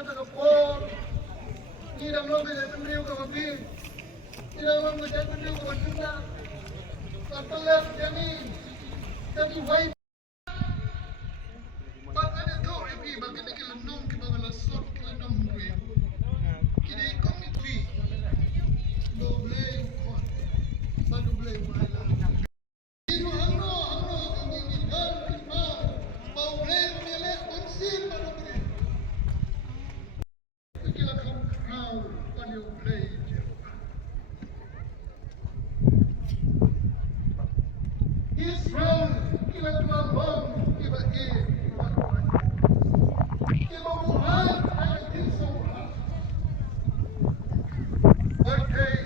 kata kapor, kirang lo ke jatuh riu ke babi, kirang lo ke jatuh riu ke bajuna, katalah jadi white. But ada kau ibi bagi ni kelenung ke bawah lasot kelenung gue, kini kau mitri, do blay kon, badu blay wala. Ibu angro ini dar kita, bau blay melek konsin badu blay. Kila kau badu blay. Israel kila tuan bom kiba kiba buhan ay tinso. Okay.